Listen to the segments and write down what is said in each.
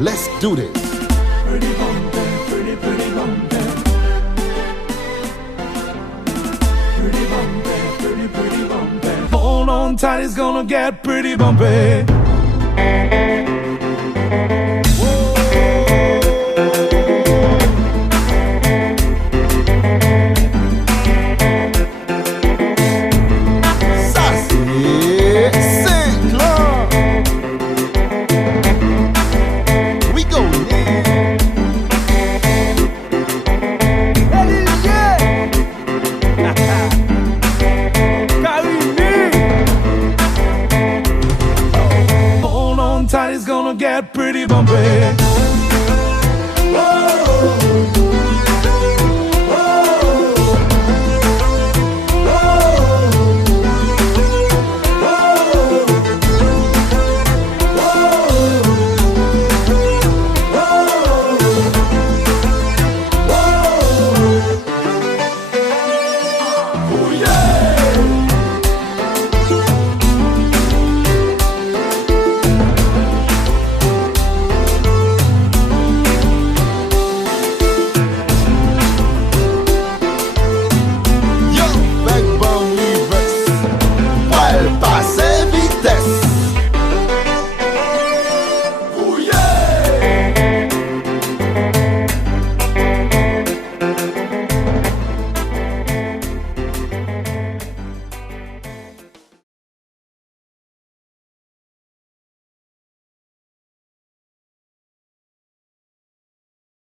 Let's do this. Pretty bumpy, pretty bumpy. Pretty bumpy, pretty bumpy. Hold on tight, it's gonna get pretty bumpy. It's gonna get pretty bumpy.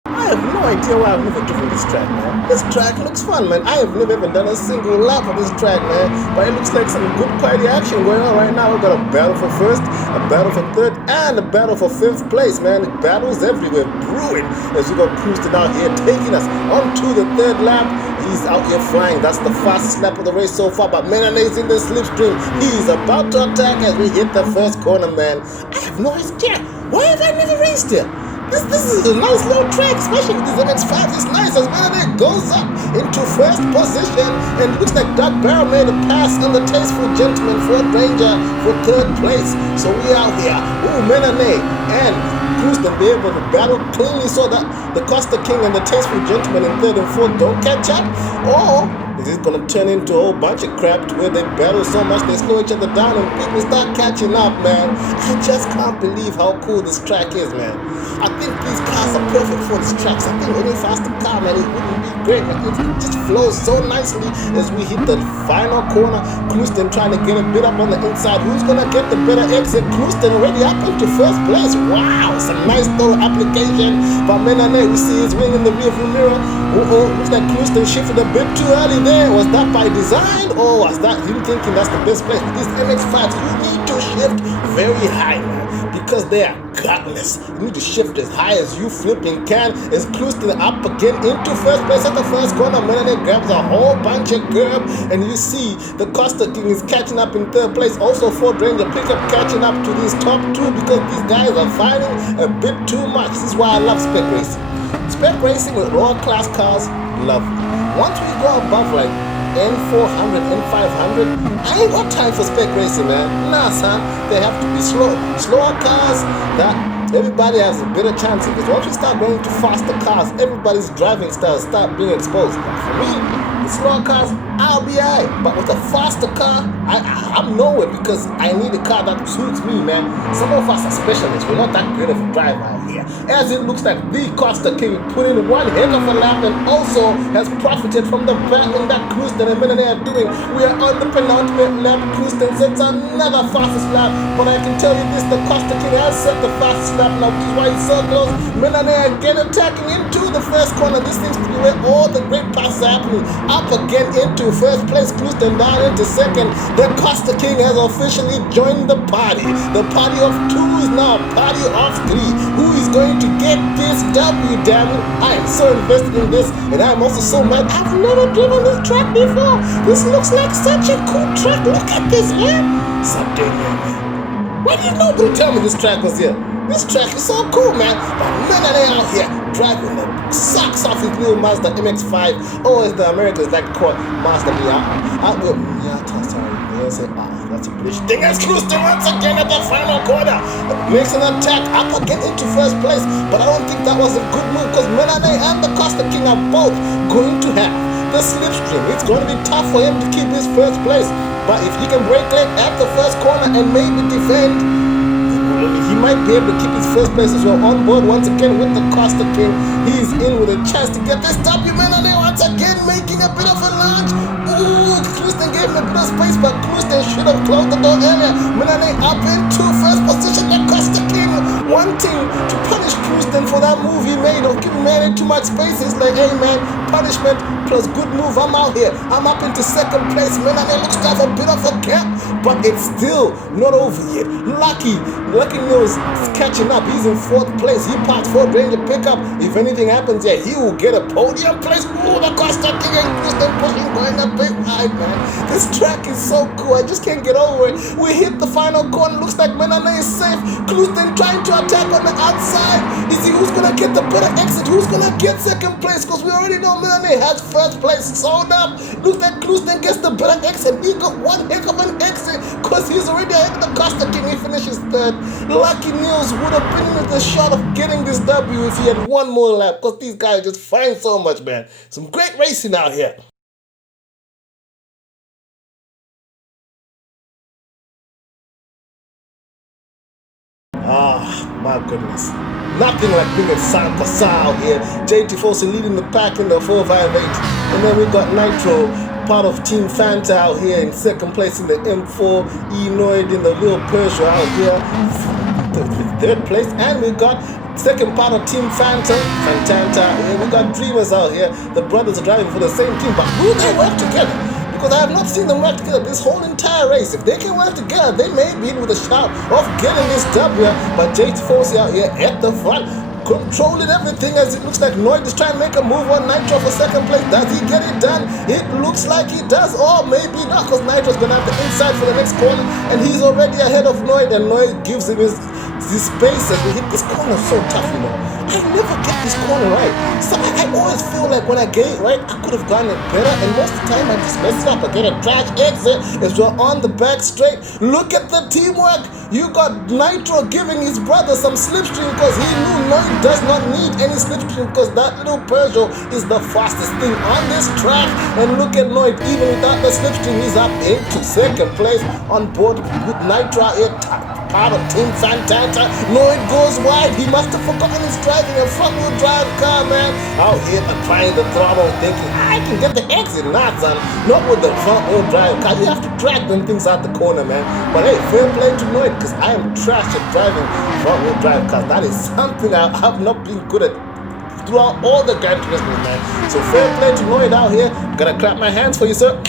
I have no idea why I've never driven this track, man. This track looks fun, man. I have never even done a single lap of this track, man. But it looks like some good quality action going on right now. We've got a battle for first, a battle for third, and a battle for fifth place, man. The battles everywhere brewing as we go cruising out here, taking us onto the third lap. He's out here flying. That's the fastest lap of the race so far. But Menane's in the slipstream. He's about to attack as we hit the first corner, man. I have no idea. Why have I never raced here? This is a nice little track, especially with this MX-5. It's nice as Menane goes up into first position, and it looks like Doug Barrow made a pass on the Tasteful Gentleman for Ranger for third place. So we out here. Ooh, Menane and Houston be able to battle cleanly so that the Costa King and the Tasteful Gentleman in third and fourth don't catch up, or is it going to turn into a whole bunch of crap to where they battle so much they slow each other down and people start catching up, man? I just can't believe how cool this track is, man. I think these cars are perfect for these tracks. I think any faster car, man, it wouldn't be great. Like, it just flows so nicely as we hit the final corner. Clouston trying to get a bit up on the inside. Who's going to get the better exit? Clouston already up into first place. Wow, it's a nice little application. But Menane, we see his wing in the rearview mirror. Looks like Clouston shifted a bit too early there. Was that by design, or was that him thinking that's the best place? With these MX-5s, you need to shift very high, man, because they are gutless. You need to shift as high as you flipping can. As Clouston up again into first place at the first corner. Menane grabs a whole bunch of curb, and you see the Costa King is catching up in third place. Also, Ford Ranger pickup catching up to these top two because these guys are fighting a bit too much. This is why I love spec racing. Spec racing with world-class cars, lovely. Once we go above like N400, N500, I ain't got time for spec racing, man. Nah, son. They have to be slower cars that everybody has a better chance because once we start going to faster cars, everybody's driving styles start being exposed. But for me, the slower cars, I'll be alright. But with a faster car, I'm nowhere because I need a car that suits me, man. Some of us are specialists. We're not that good of a driver out here. As it looks like the Costa King put in one heck of a lap and also has profited from the battle that Clouston and Menane are doing. We are on the penultimate lap. Clouston sets another fastest lap. But I can tell you this, the Costa King has set the fastest lap now, which is why he's so close. Menane again attacking into the first corner. This seems to be where all the great passes are happening. Up again into first place, Clouston down into second. The Costa King has officially joined the party. The party of two is now a party of three. Who is going to get this W, damn it? I am so invested in this, and I am also so mad. I've never driven this track before. This looks like such a cool track. Look at this, man. Someday, man. Why did nobody tell me this track was here? This track is so cool, man. But Menane out here driving the socks off his little Mazda MX-5, or as the Americans like to call it, Mazda Miata. Sorry. gonna say, that's a bullish thing. As Houston once again at the final corner makes an attack up again into first place, but I don't think that was a good move because Melanie and the Costa King are both going to have the slipstream. It's going to be tough for him to keep his first place, but if he can break late at the first corner and maybe defend, he might be able to keep his first place as well. On board once again with the Costa King. He's in with a chance to get this W. Melanie once again making a bit of a lunge. Ooh, Houston gave him a bit of space, but Houston should have closed the door earlier. Melanie up into first position. The Costa King wanting to punish Houston for that move he made of giving Melanie too much space. He's like, hey man, punishment plus good move. I'm out here. I'm up into second place. Melanie looks to have a bit of a gap, but it's still not over yet. Lucky Mills is catching up. He's in fourth place. He passed Ford Ranger pickup. If anything happens here, he will get a podium place. Ooh, the Costa King and Houston pushing, going a bit wide, man. This track is so cool. I just can't get over it. We hit the final corner. Looks like Melanie is safe. Houston trying to attack on the outside. Is he who's gonna get the better exit? Who's gonna get second place? Because we already know Melanie has first place sold up. Looks like Houston gets the better exit. He got one heck of an exit because he's already ahead of the Costa King. He finishes third. Lucky Mills would have been with a shot of getting this W if he had one more lap, because these guys just find so much, man. Some great racing out here. My goodness. Nothing like being at San Pasao here. JT Fossey leading the pack in the 458. And then we got Nitro, part of Team Fanta out here in second place in the M4. Enoid in the Lil Peugeot out here, third place. And we got second part of Team Fanta. Here we got Dreamers out here. The brothers are driving for the same team, but will they work together? Because I have not seen them work together this whole entire race. If they can work together, they may be in with a shout of getting this W. But JT Fossey out here at the front, controlling everything, as it looks like Noid is trying to make a move on Nitro for second place. Does he get it done? It looks like he does, or maybe not, because Nitro's gonna have the inside for the next corner, and he's already ahead of Noid, and Noid gives him his space as we hit this corner. So tough, you know. I never get this corner right. So I always feel like when I get it right, I could have gotten it better, and most of the time I just mess it up. I get a trash exit as we're on the back straight. Look at the teamwork. You got Nitro giving his brother some slipstream because he knew Noid does not need any slipstream, because that little Peugeot is the fastest thing on this track. And look at Noid, even without the slipstream, he's up into second place on board with Nitro here, part of Team Fantanta. Noid goes wide. He must have forgotten he's driving a front-wheel drive car, man. Out here applying the throttle, thinking, I can get the exit. Nah, son, not with the front-wheel drive car. You have to drag them things out the corner, man. But hey, fair play to Noid, because I am trash at driving front-wheel drive cars. That is something I have not been good at throughout all the Grand Turismo, man. So fair play to Noid out here. Gotta clap my hands for you, sir.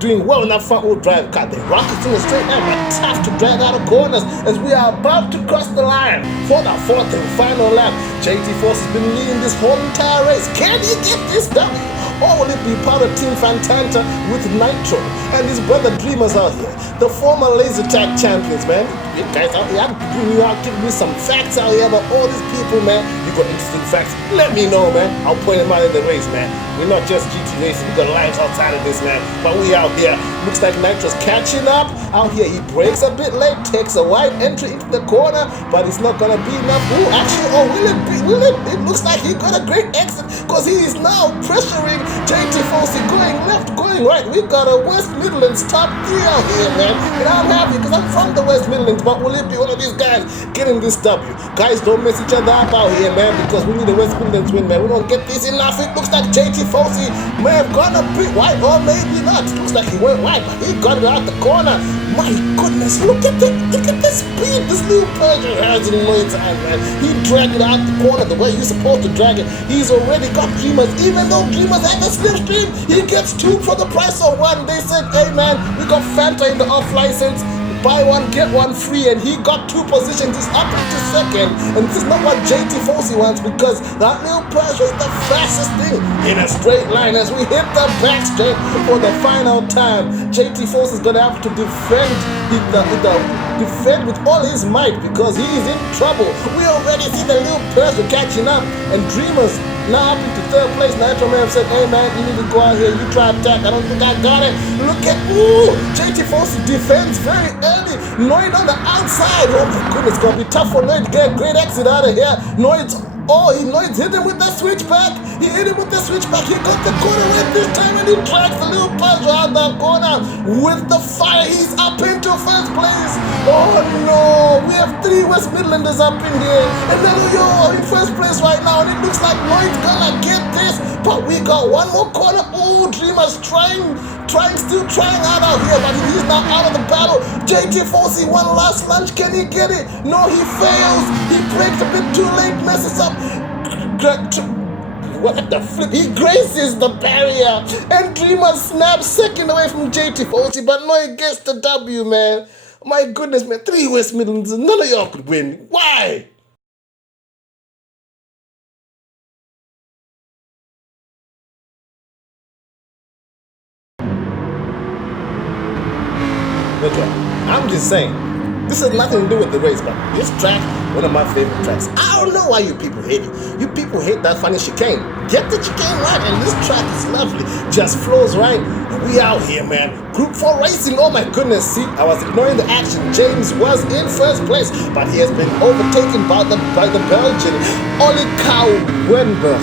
Doing well in that front-wheel drive car. The rockets in the straight line, but tough to drag out of corners as we are about to cross the line for the fourth and final lap. JT Force has been leading this whole entire race. Can he get this done? Or will it be part of Team Fantanta with Nitro and his brother Dreamers out here? The former laser tag champions, man. You guys out here, giving me some facts out here about all these people, man. You got interesting facts? Let me know, man. I'll point them out in the race, man. We're not just GT racing, we got lives outside of this, man. But we out here. Looks like Nitro's catching up. Out here, he breaks a bit late, takes a wide entry into the corner, but it's not gonna be enough. Ooh, actually, oh, will it be? Will it? It looks like he got a great exit, because he is now pressuring JT Fossey, going left, going right. We got a West Midlands top 3 out here, man. And I'm happy because I'm from the West Midlands, but will it be one of these guys getting this W? Guys, don't mess each other up out here, man, because we need a West Midlands win, man. We don't get this enough. It looks like JT Fossey may have gone a bit wide, or maybe not. It looks like he went wide, but he got it out the corner. My goodness, look at the speed this little Peugeot has in no time, man. He dragged it out the corner the way you're supposed to drag it. He's already got Dreamers. Even though Dreamers had the slipstream, he gets 2 for the price of 1. They said, hey man, we got Fanta in the off license. Buy one, get one free, and he got 2 positions. He's up into second, and this is not what JT Fossey wants, because that little Peugeot is the fastest thing in a straight line. As we hit the back straight for the final time, JT Fossey is gonna have to defend with all his might, because he is in trouble. We already see the little Peugeot catching up, and Dreamers Now up into third place. Nitro Man said, hey man, you need to go out here. You try attack. I don't think I got it. Look at, ooh, JT Fossey defends very early. Noid on the outside. Oh my goodness, it's going to be tough for Noid to get a great exit out of here. Noid's hit him with the switchback. He hit him with the switchback. He got the corner with this time and he drags the little puzzle out the corner with the fire. He's up into first place. Oh no, we have 3 West Midlanders up in here. And then you're in first place right now. And it looks like Lloyd's gonna get this. But we got one more corner. Oh, Dreamer's still trying out here, but he's not out of the battle. JT Fossey, one last lunge. Can he get it? No, he fails. He breaks a bit too late, messes up. What the flip? He graces the barrier. And Dreamer snaps second away from JT Fossey, but no, he gets the W, man. My goodness, man. 3 West Midlands, none of y'all could win. Why? Okay, I'm just saying, this has nothing to do with the race, but this track, one of my favorite tracks. I don't know why you people hate it. You people hate that funny chicane. Get the chicane right, and this track is lovely. Just flows right, and we out here, man. Group 4 racing, oh my goodness. See, I was ignoring the action. James was in first place, but he has been overtaken by the Belgian Olikau Wenberg.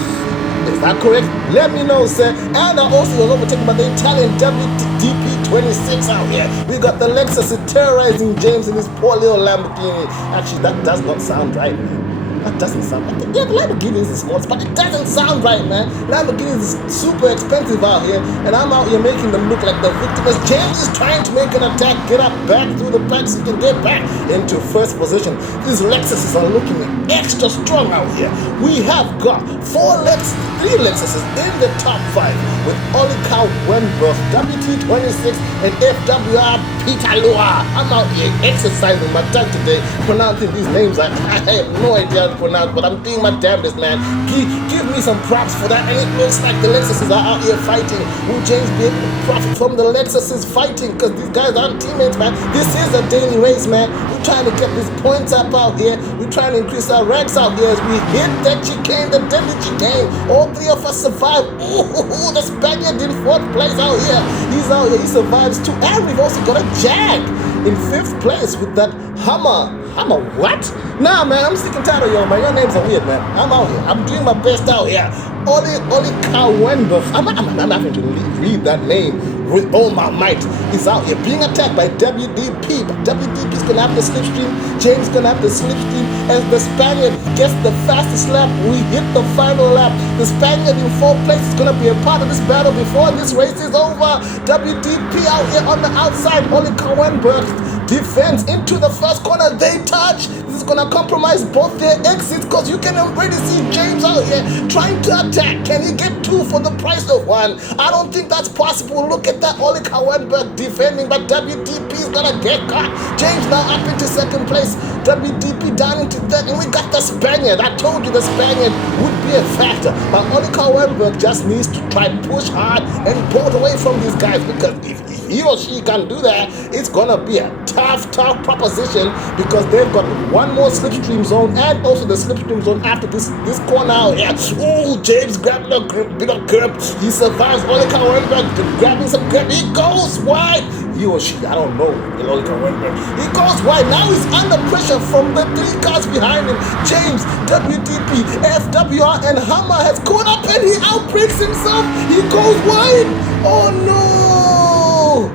Is that correct? Let me know, sir. And I also was overtaken by the Italian WDP26 out here. We got the Lexus terrorizing James in his poor little Lamborghini. Actually, that does not sound right, man. That doesn't sound right. Yeah, the Lamborghini is small, but it doesn't sound right, man. Lamborghini is super expensive out here, and I'm out here making them look like the victims. James is trying to make an attack, get up back through the back so he can get back into first position. These Lexuses are looking extra strong out here. We have got 3 Lexuses in the top 5 with Olikau Wenberg, WT26, and FWR Peter Lua. I'm out here exercising my tongue today, pronouncing these names. I have no idea how to pronounce, but I'm doing my damnedest, man. Give me some props for that. And it looks like the Lexuses are out here fighting. Will James be able to profit from the Lexuses fighting? Because these guys aren't teammates, man. This is a daily race, man. We're trying to get these points up out here. We're trying to increase our ranks out here as we hit that chicane, the deadly chicane. All 3 of us survive. Ooh, the Spaniard in 4th place out here. He's out here. He survives too. And we've also got a Jag in 5th place with that Hummer. Hummer what? Nah, man, I'm sick and tired of y'all, man. Your names are weird, man. I'm out here. I'm doing my best out here. Olikau Wenberg. I'm having to read that name with all my might. He's out here being attacked by WDP, but WDP's gonna have the slipstream. James gonna have the slipstream as the Spaniard gets the fastest lap. We hit the final lap. The Spaniard in 4th place is gonna be a part of this battle before this race is over. WDP out here on the outside. Olikau Wenberg defense into the first corner. They touch. This is gonna compromise both their exits because you can already see James out here trying to attack. Can he get 2 for the price of 1? I don't think that's possible. Look at that Olikau Wenberg defending, but WDP is gonna get caught. James now up into 2nd place. WDP down into 3rd, and we got the Spaniard. I told you the Spaniard would be a factor, but Olikau Wenberg just needs to try push hard and bolt away from these guys, because if he or she can do that, it's gonna be a tough proposition, because they've got one more slipstream zone and also the slipstream zone after this corner out here. Oh, James grabbing a bit of curb. He survives. Olikau Wenberg grabbing some curb. He goes wide. He or she, I don't know. Olikau Wenberg. He goes wide. Now he's under pressure from the 3 cars behind him. James, WDP, FWR, and Hammer has caught up and he outbreaks himself. He goes wide. Oh no!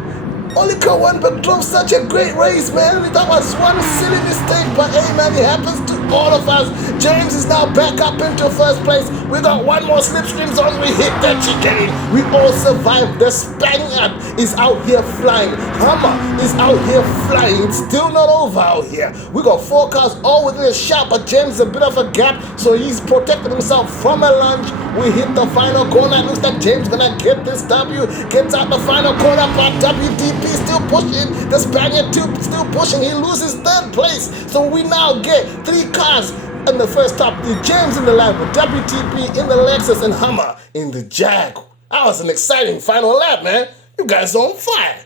Olikau Wenberg drove such a great race, man. That was one silly mistake, but hey, man, it happens to all of us. James is now back up into 1st place. We got one more slipstream zone. We hit that chicane. We all survived. The Spaniard is out here flying. Hammer is out here flying. It's still not over out here. We got 4 cars all within a shot, but James is a bit of a gap, so he's protected himself from a lunge. We hit the final corner. It looks like James gonna get this W. Gets out the final corner, but WDP still pushing. The Spaniard too still pushing. He loses 3rd place. So we now get 3 cars in the first top. The James in the Lambo, WTP in the Lexus, and Hummer in the Jag. That was an exciting final lap, man. You guys are on fire.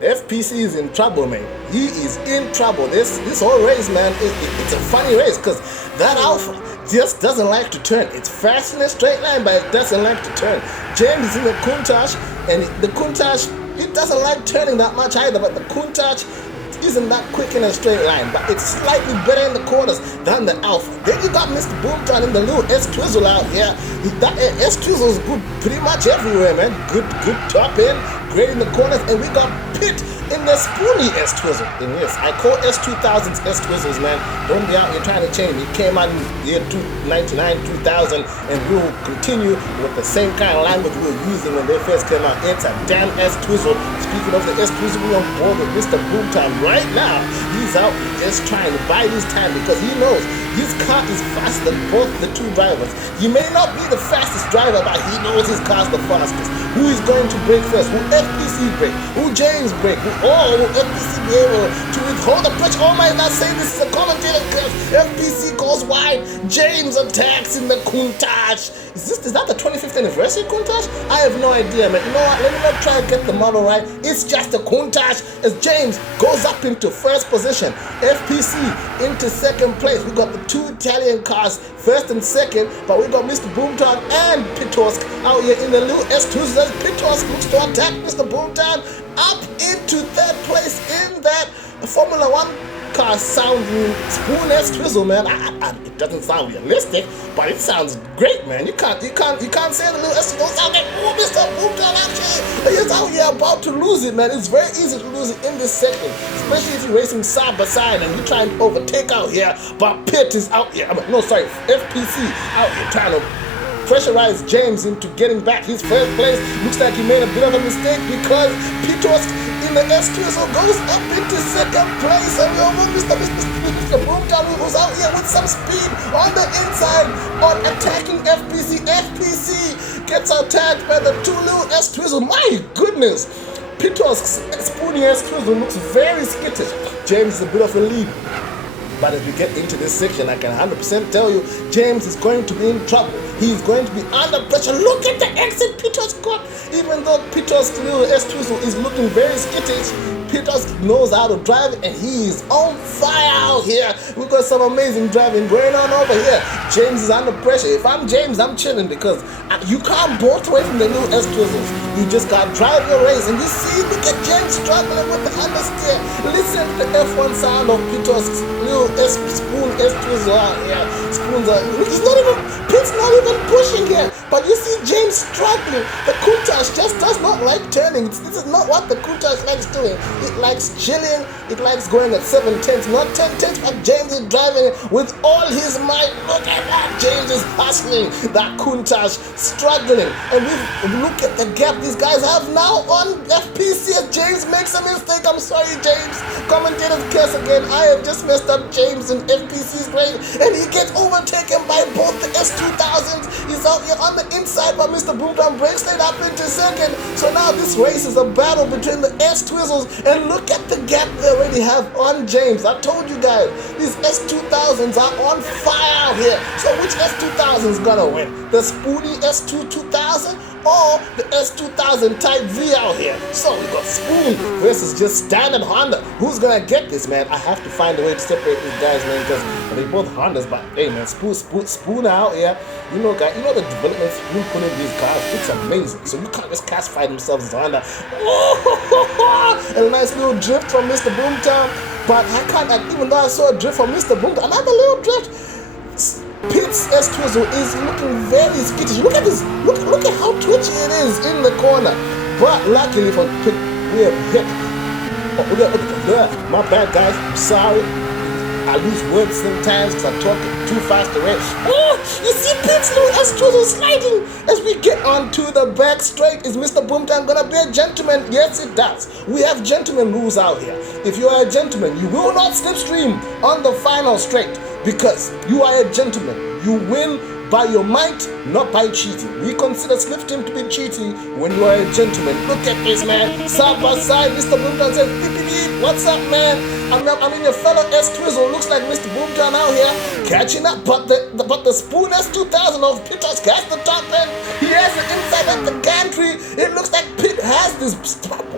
FPC is in trouble, man. He is in trouble. This whole race, man, it's a funny race because that Alpha just doesn't like to turn. It's fast in a straight line, but it doesn't like to turn. James is in the Countach, and the Countach, it doesn't like turning that much either, but the Countach isn't that quick in a straight line, but it's slightly better in the corners than the Alpha. Then you got Mr. Boomtown in the little S-Twizzle out here. That S-Twizzle is good pretty much everywhere, man. Good top end, great in the corners, and we got Pit in the spoony S-Twizzle. And yes, I call S2000s S-Twizzles, man. Don't be out here trying to change. It came out in the year 1999, 2000, and we will continue with the same kind of language we were using when they first came out. It's a damn S-Twizzle. Speaking of the S-Twizzle, we're on board with Mr. Boomtown right now. He's out just trying to buy his time because he knows his car is faster than both the two drivers. He may not be the fastest driver, but he knows his car's the fastest. Who is going to brake first? Will FPC brake? Will James brake? Will FPC be able to withhold the pressure? Oh my, not saying this is a commentator because FPC goes wide. James attacks in the Countach. Is that the 25th anniversary Countach? I have no idea, man. You know what? Let me not try and get the model right. It's just a Countach as James goes up into first position. FPC into second place. We got the two Italian cars, first and second, but we got Mr. Boomtown and Pitorsk out here in the little S2s. Pitorsk looks to attack Mr. Boomtown up into third place in that Formula One car sounding spoon S-Twizzle, man. It doesn't sound realistic, but it sounds great, man. You can't say the little S-Twizzle sound like, oh, Mr. Boomtown actually is out here about to lose it, man. It's very easy to lose it in this second, especially if you're racing side by side and you're trying to overtake out here, but Pitt is out here. FPC out here trying to pressurize James into getting back his first place. Looks like he made a bit of a mistake because Pitorsk in the S-Twizzle goes up into second place, and we almost Mr. Boomtown who's out here with some speed on the inside on attacking FPC. FPC gets attacked by the two little S-Twizzle. My goodness! Pitorsk's spoony S-Twizzle looks very skittish. James is a bit of a lead. But as we get into this section, I can 100% tell you, James is going to be in trouble. He's going to be under pressure. Look at the exit Pitorsk got. Even though Pitorsk's little S-Twizzle is looking very skittish, Pitorsk knows how to drive it, and he is on fire out here. We've got some amazing driving going on over here. James is under pressure. If I'm James, I'm chilling because you can't bolt away from the little S-Twizzles. You just got to drive your race. And you see, look at James struggling with the understeer. Listen to the F1 sound of Pitorsk's little spoon S-Twizzle out here. Spoons are, Pit's not even pushing here. But you see James struggling. The Countach just does not like turning. This is not what the Countach likes doing. It likes chilling. It likes going at 7/10, not 10/10, but James is driving with all his might. Look at that. James is hustling. That Countach struggling. And we look at the gap these guys have now on FPC as James makes a mistake. I'm sorry, James. Commentator's curse again. I have just messed up James in FPC's grade, and he gets overtaken by both the S2000s. He's out here on the inside, but Mr. Boomtown breaks it up into second. So now this race is a battle between the S-Twizzles, and look at the gap they already have on James. I told you guys, these S2000s are on fire out here. So which S2000 is gonna win? The spoony S2000 or the S2000 Type V out here? So we got Spoon versus just standard Honda. Who's gonna get this, man? I have to find a way to separate these guys, man, because they're both Hondas. But hey, man, Spoon out here. You know, guys, you know the development Spoon put in these cars. It's amazing. So you can't just classify themselves as Honda. Oh, a nice little drift from Mr. Boomtown. But I can't, even though I saw a drift from Mr. Boomtown, another little drift. Pitt's S-Twizzle is looking very skittish. Look at this. Look at how twitchy it is in the corner. But luckily for Pitt, we have hit. My bad, guys. I'm sorry. I lose words sometimes because I'm talking too fast already. Oh, you see Pitt's little S-Twizzle sliding as we get onto the back straight. Is Mr. Boomtown gonna be a gentleman? Yes, it does. We have gentleman rules out here. If you are a gentleman, you will not slipstream on the final straight because you are a gentleman. You win by your might, not by cheating. We consider slipstream to be cheating when you are a gentleman. Look at this, man. Side by side, Mr. Boomtown says, beep, beep, beep. What's up, man? I mean, your fellow S-Twizzle looks like Mr. Boomtown out here catching up, but the Spoon S2000 of Pitorsk has the top end. He has the inside of the gantry. It looks like Pitt has this.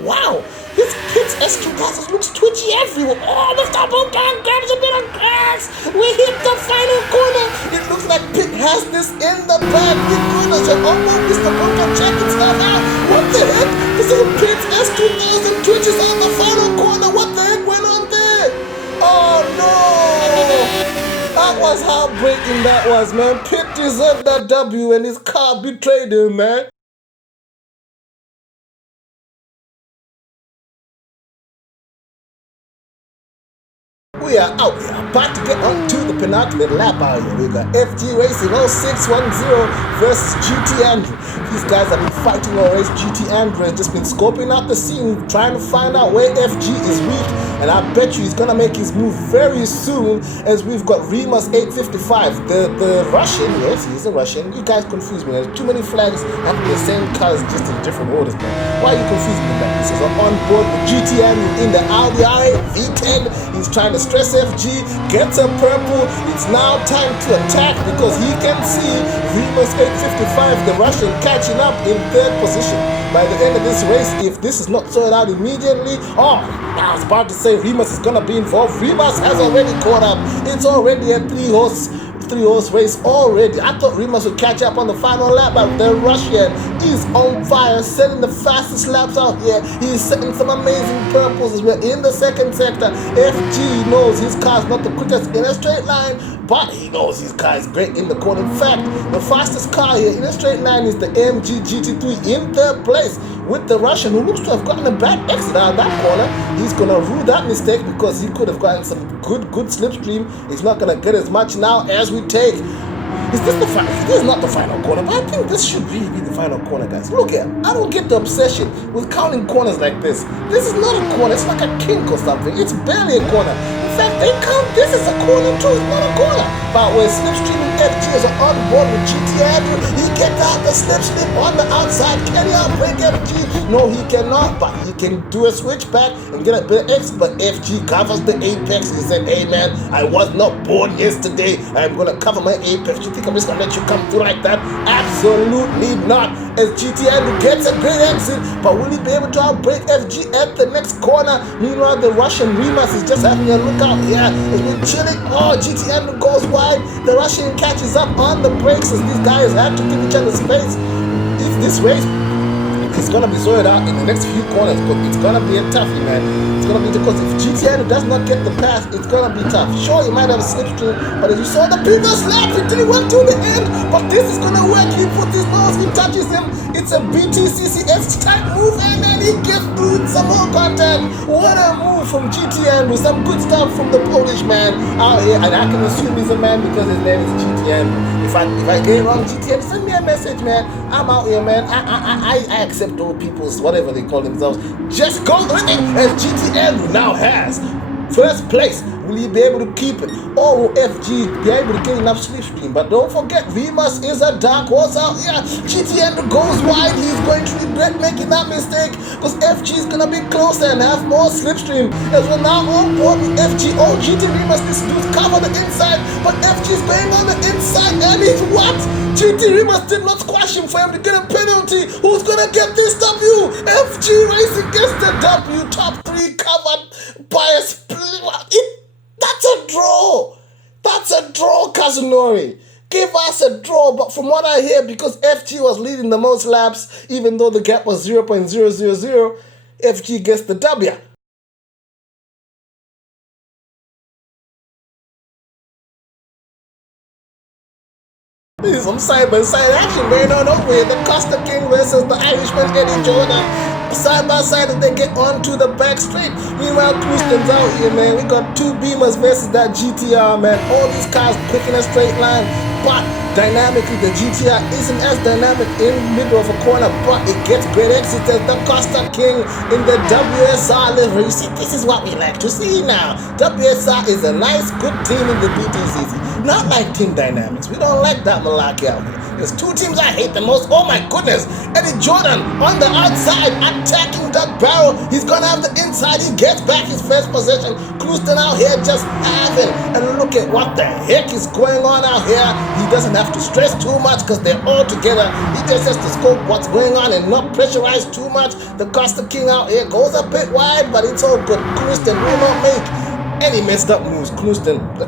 Wow, Pitt's S2 guys, it looks twitchy everywhere. Oh, Mr. Bunker grabs a bit of grass. We hit the final corner. It looks like Pitt has this in the bag. Pitt goodness, and Mr. Bunker checking stuff out. What the heck? This is Pitt's S2000 twitches on the final corner. What the heck went on there? Oh no! That was heartbreaking, that was, man. Pitt deserved that W and his car betrayed him, man. We are out. We are about to get on to the penultimate lap out here. We got FG Racing 0610 versus GT Andrew. These guys have been fighting all race. GT Andrew has just been scoping out the scene, trying to find out where FG is weak. And I bet you he's going to make his move very soon, as we've got Remus 855. The Russian, yes, he's a Russian. You guys confuse me. There's too many flags and the same colors, just in different orders, man. Why are you confusing me like this? He's on board with GT Andrew in the Audi V10. He's trying to stress FG, gets a purple. It's now time to attack because he can see Remus 855, the Russian, catching up in third position. By the end of this race, if this is not sorted out immediately, I was about to say Remus is gonna be involved. Remus has already caught up. It's already a three-horse race already. I thought Remus would catch up on the final lap, but the Russian is on fire, setting the fastest laps out here. He's setting some amazing purples as well in the second sector. FG knows his car's not the quickest in a straight line, but he knows his car is great in the corner. In fact, the fastest car here in a straight line is the MG GT3 in third place, with the Russian, who looks to have gotten a bad exit out of that corner. He's gonna rue that mistake because he could have gotten some good slipstream. He's not gonna get as much now as we take. Is this the final? This is not the final corner, but I think this should really be the final corner, guys. Look here, I don't get the obsession with counting corners like this. This is not a corner, it's like a kink or something. It's barely a corner. In fact, they count this as a corner too, it's not a corner. But when slipstreaming FG is on board with GT Andrew, he gets out the slipstream on the outside. Can he outbreak FG? No, he cannot, but he can do a switchback and get a bit of X, but FG covers the apex. He said, hey man, I was not born yesterday. I'm gonna cover my apex. You think I'm just gonna let you come through like that? Absolutely not. As GT Andrew gets a great exit, but will he be able to outbreak FG at the next corner? Meanwhile, the Russian Remus is just having a look out here. It's been chilling. Oh, GT Andrew goes wide. The Russian catches up on the brakes as these guys have to give each other space. If this race is gonna be sorted out in the next few corners, but it's gonna be a toughie, man. It's gonna be, because if GT does not get the pass, it's gonna be tough. Sure, he might have a slipstream, but as you saw the previous lap, he didn't work to the end. But this is gonna work. He puts his nose, he touches him. It's a BTCCS type move, and then he gets through some more contact. What a move from GT with some good stuff from the Polish man out here, and I can assume he's a man because his name is GT. If I get it wrong, GT, send me a message, man. I'm out here, man. I accept all people's whatever they call themselves. Just go with it, as GT now has first place. Will he be able to keep it, or will FG be able to get enough slipstream? But don't forget, Remus is a dark horse out here. GT goes wide. He's going to regret making that mistake because FG is gonna be closer and have more slipstream. As we're now on board with FG. Oh, GT Remus needs to cover the inside, but FG is going on the inside, and he's what? GT Remus did not squash him for him to get a penalty. Who's gonna get this W? FG Racing gets the W. Top 3 covered by a split. That's a draw. That's a draw, Kazunori. Give us a draw. But from what I hear, because FG was leading the most laps, even though the gap was 0.000, FG gets the W. This is some side-by-side action going on over here. The Costa King versus the Irishman Eddie Jordan. Side by side as they get onto the back straight. Meanwhile, Christian's out here, man. We got two Beamers versus that GTR, man. All these cars quick in a straight line, but dynamically the GTR isn't as dynamic in the middle of a corner, but it gets great exits as the Costa King in the WSR livery. You see, this is what we like to see now. WSR is a nice, good team in the BTCC. do not like team dynamics. We don't like that malarkey out here. There's two teams I hate the most. Oh my goodness. Eddie Jordan on the outside attacking Doug Barrow. He's gonna have the inside. He gets back his first possession. Clouston out here just having. And look at what the heck is going on out here. He doesn't have to stress too much because they're all together. He just has to scope what's going on and not pressurize too much. The Costa King out here goes a bit wide, but it's all good. Clouston will not make any messed up moves. Clouston, the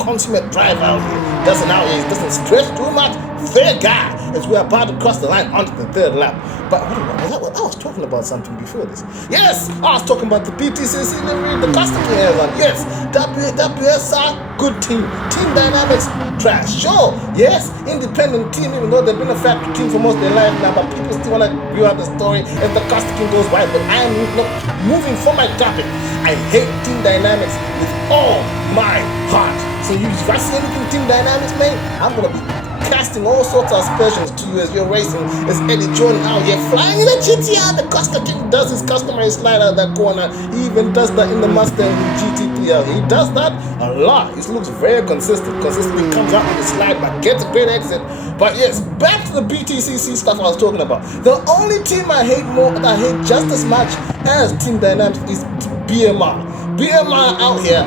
consummate driver out here. He doesn't stress too much. Fair guy as we're about to cross the line onto the third lap. But I was talking about something before this. Yes, I was talking about the BTCC livery, the Costa King has on. Yes, WSR, good team. Team dynamics, trash. Sure, yes, independent team, even though they've been a factory team for most of their life now, but people still want to view out the story if the Costa King goes wide. But I am not moving from my topic. I hate team dynamics with all my heart. So if I see anything team dynamics, man, I'm gonna be casting all sorts of aspersions to you as you're racing. As Eddie Jordan out here flying in a GTR. The Costa King does his customary slide out of that corner. He even does that in the Mustang with GT3 out here. He does that a lot. He looks very consistent. Consistently comes out with a slide, but gets a great exit. But yes, back to the BTCC stuff I was talking about. The only team I hate more, that I hate just as much as Team Dynamics, is BMR. BMR out here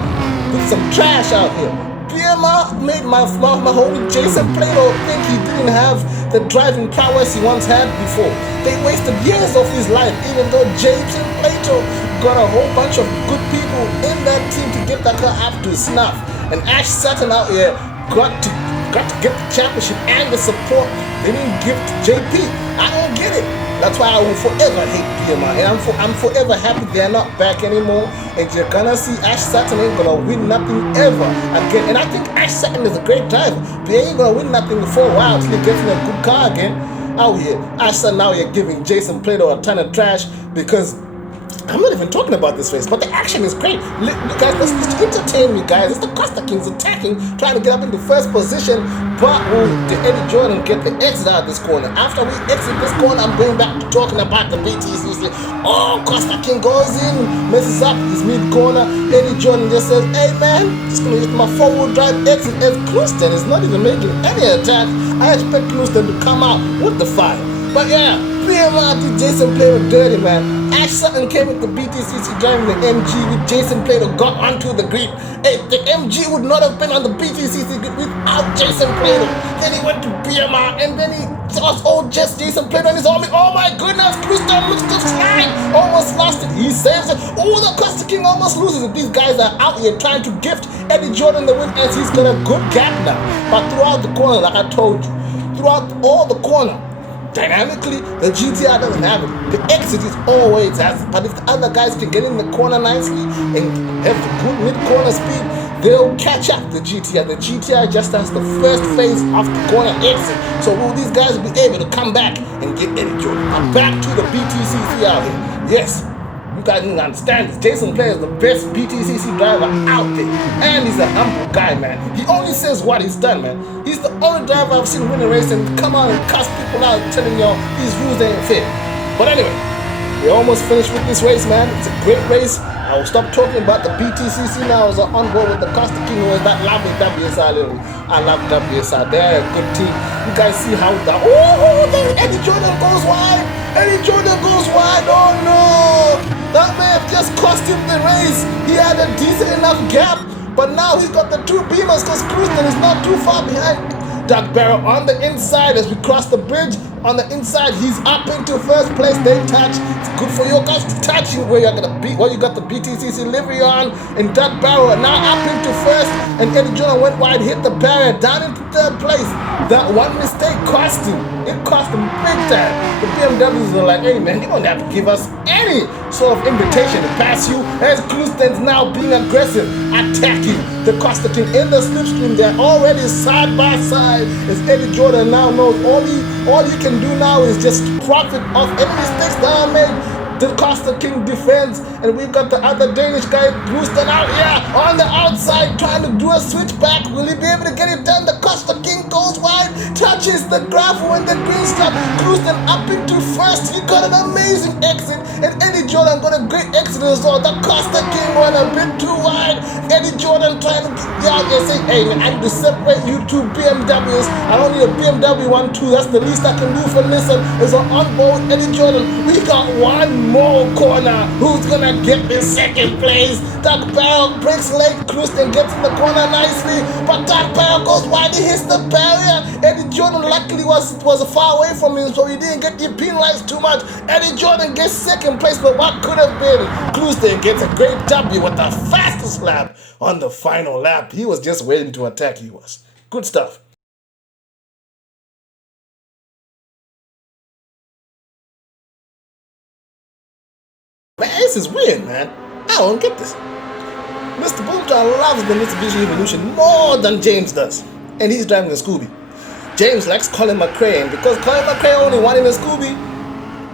with some trash out here. BMR made my homie Jason Plato think he didn't have the driving prowess he once had before. They wasted years of his life, even though Jason Plato got a whole bunch of good people in that team to get that car up to snuff. And Ash Sutton out here got to get the championship and the support they didn't give to JP. I don't get it. That's why I will forever hate BMR, and I'm forever happy they're not back anymore. And you're gonna see Ash Sutton ain't gonna win nothing ever again. And I think Ash Sutton is a great driver, but he ain't gonna win nothing for a while till he gets in a good car again. Out here, Ash Sutton out here giving Jason Plato a ton of trash because I'm not even talking about this race, but the action is great. Look, guys, let's entertain me, guys. It's the Costa Kings attacking, trying to get up into first position, but will Eddie Jordan get the exit out of this corner? After we exit this corner, I'm going back to talking about the BTCC. Oh, Costa King goes in, messes up his mid-corner. Eddie Jordan just says, hey man, just gonna use my four-wheel drive exit as Clouston is not even making any attack. I expect Clouston to come out with the fire. But yeah, BMR did Jason Plato dirty, man. Ash Sutton came with the BTCC driving the MG with Jason Plato got onto the grid. Hey, the MG would not have been on the BTCC grid without Jason Plato. Then he went to BMR and then he lost all just Jason Plato and his army. Oh my goodness, Clouston looks to slide. Almost lost it. He saves it. Oh, the Costa King almost loses it. These guys are out here trying to gift Eddie Jordan the win as he's got a good gap now. But throughout the corner, like I told you, throughout all the corner, dynamically, the GTR doesn't have it. The exit is always has it. But if the other guys can get in the corner nicely and have the good mid-corner speed, they'll catch up the GTR. The GTR just has the first phase of the corner exit. So will these guys be able to come back and get Eddie Jordan? Now back to the BTCC out here. Yes, you guys didn't understand this. Jason Plato is the best BTCC driver out there. And he's a humble guy, man. He only says what he's done, man. He's the only driver I've seen win a race and come out and cuss people out telling y'all these rules ain't fair. But anyway, we're almost finished with this race, man. It's a great race. I will stop talking about the BTCC now as I on board with the Costa King who is that lovely WSR little. I love WSR. They're a good team. You guys see how the Eddie Jordan goes wide. Eddie Jordan goes wide. Oh no! That may have just cost him the race. He had a decent enough gap, but now he's got the two beamers because Clouston is not too far behind. Doug Barrow on the inside as we cross the bridge. On the inside, he's up into first place. They touch. It's good for you guys to touch where you're gonna be. Well, you got the BTCC livery on, and Doug Barrow now up into first. And Eddie Jordan went wide, hit the barrier down into third place. That one mistake cost him. It cost him big time. The BMWs are like, hey man, you don't have to give us any sort of invitation to pass you. As Clouston's now being aggressive, attacking the Costa King in the slipstream. They're already side by side. As Eddie Jordan now knows all you can do now is just profit off any mistakes that are made. The Costa King defends, and we've got the other Danish guy, Brewston, out here on the outside trying to do a switchback. Will he be able to get it done? The Costa King goes wide, touches the gravel and the green stuff. Brewston up into first. He got an amazing exit, and Eddie Jordan got a great exit as well. The Costa King went a bit too wide. Eddie Jordan trying to get out there saying, hey man, I need to separate you two BMWs. I don't need a BMW 1-2. That's the least I can do for Nissan. Is on board Eddie Jordan. We got one more corner. Who's gonna get in second place? Doug Barrel breaks leg, Brewston gets in the corner nicely, but Doug Barrel goes wide, he hits the barrier. Eddie Jordan luckily was far away from him, so he didn't get penalized too much. Eddie Jordan gets second place, but what could have been? Brewston gets a great W with the fastest lap on the final lap. He was just waiting to attack, he was. Good stuff. Man, this is weird, man. I don't get this. Mr. Boomtown loves the Mitsubishi Evolution more than James does. And he's driving a Scooby. James likes Colin McRae, and because Colin McRae only won in a Scooby,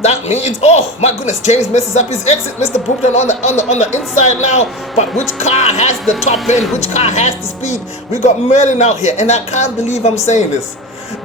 that means, oh my goodness, James messes up his exit. Mr. Boomtown on the inside now. But which car has the top end? Which car has the speed? We got Merlin out here, and I can't believe I'm saying this.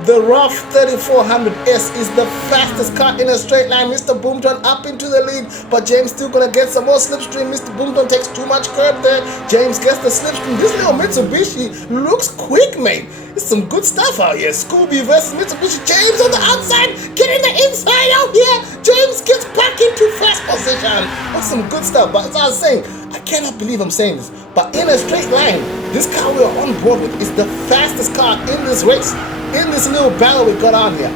The rough 3400S is the fastest car in a straight line. Mr. Boomtown up into the lead, but James still gonna get some more slipstream. Mr. Boomtown takes too much curb there. James gets the slipstream. This little Mitsubishi looks quick, mate. It's some good stuff out here. Scooby versus Mitsubishi. James on the outside, getting the inside out here. James gets back into first position. That's some good stuff. But as I was saying, I cannot believe I'm saying this, but in a straight line, this car we're on board with is the fastest car in this race. In this little battle we got on here,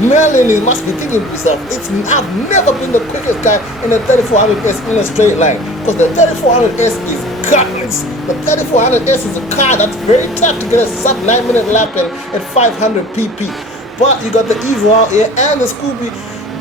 Merlin must be thinking to himself, I've never been the quickest guy in the 3400S in a straight line, because the 3400S is gutless. The 3400S is a car that's very tough to get a sub 9-minute lap in at 500 pp. But you got the Evo out here and the Scooby.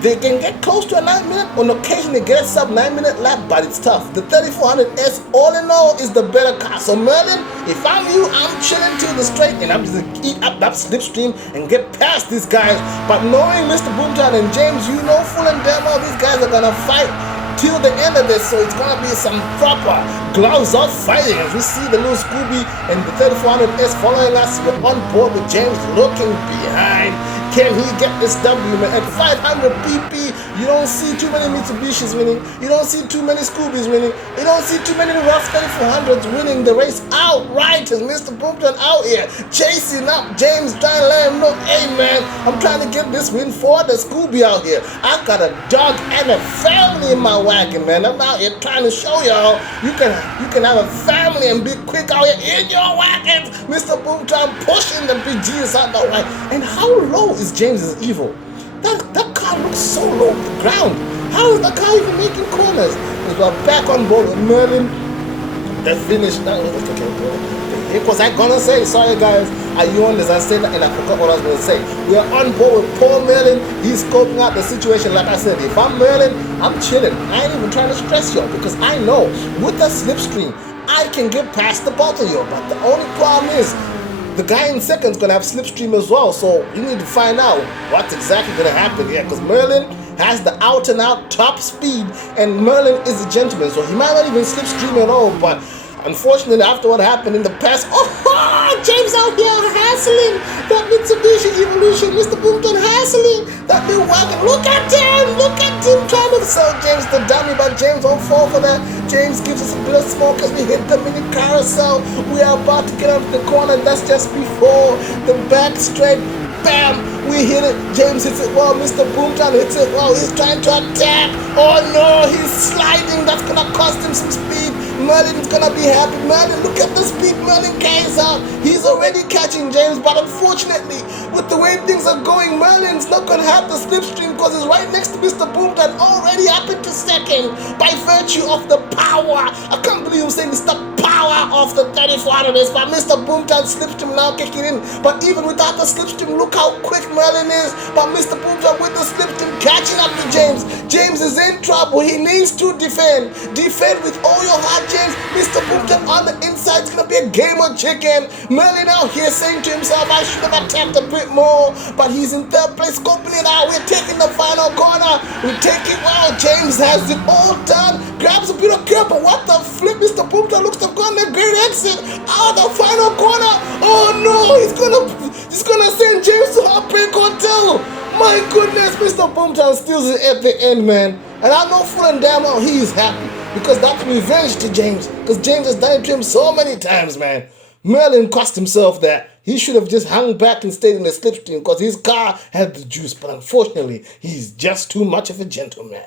They can get close to a 9-minute, on occasion they get a sub 9-minute lap, but it's tough. The 3400S, all in all, is the better car. So Merlin, if I'm you, I'm chilling till the straight, and I'm just gonna eat up that slipstream and get past these guys. But knowing Mr. Boomtown and James, you know full and damn well these guys are gonna fight till the end of this, so it's gonna be some proper gloves off fighting. As we see the little Scooby and the 3400S following us, we're on board with James looking behind. Can he get this W, man? At 500 pp, you don't see too many Mitsubishis winning. You don't see too many Scoobies winning. You don't see too many rough 3400s winning the race outright. As Mr. Boomtown out here chasing up James, trying to let him know, hey man, I'm trying to get this win for the Scooby out here. I've got a dog and a family in my wagon, man. I'm out here trying to show y'all you can have a family and be quick out here in your wagons. Mr. Boomtown pushing the BGs out the way. And how low is James's Evo? That car looks so low on the ground. How is the car even making corners? We're back on board with Merlin. The finish. What was I gonna say? Sorry guys, I yawned as I said that and I forgot what I was gonna say. We are on board with Paul Merlin. He's scoping out the situation. Like I said, if I'm Merlin, I'm chilling. I ain't even trying to stress y'all, because I know with the slipstream I can get past the both of you. But the only problem is the guy in second's gonna have slipstream as well, so we need to find out what's exactly gonna happen here, because Merlin has the out and out top speed, and Merlin is a gentleman, so he might not even slipstream at all. But unfortunately, after what happened in the past, James out here hassling that Mitsubishi Evolution. Mr. Boomtown hassling that new wagon. Look at him trying to sell James the dummy, but James won't fall for that. James gives us a bit of smoke as we hit the mini carousel. We are about to get out of the corner. That's just before the back straight. Bam! We hit it. James hits it well. Mr. Boomtown hits it well. He's trying to attack. Oh no, he's sliding. That's gonna cost him some speed. Merlin's gonna be happy. Merlin, look at the speed Merlin carries out. He's already catching James, but unfortunately, with the way things are going, Merlin's not gonna have the slipstream because he's right next to Mr. Boomtown, already up into second by virtue of the power. I can't believe I'm saying this, the power power of the 34 out of this, but Mr. Boomtown slipstream now kicking in. But even without the slipstream, look how quick Merlin is. But Mr. Boomtown with the slipstream catching up to James. James is in trouble. He needs to defend. Defend with all your heart, James. Mr. Boomtown on the inside is going to be a game of chicken. Merlin out here saying to himself, I should have attacked a bit more. But he's in third place. Company now. We're taking the final corner. We take it well. James has it all done. Grabs a bit of care, but what the flip? Mr. Boomtown looks to have gone a great exit out the final corner. Oh no, he's gonna send James to Heartbreak Hotel. My goodness, Mr. Boomtown steals it at the end, man. And I know full and damn well he is happy because that's revenge to James. Because James has done it to him so many times, man. Merlin cost himself that. He should have just hung back and stayed in the slipstream because his car had the juice. But unfortunately, he's just too much of a gentleman.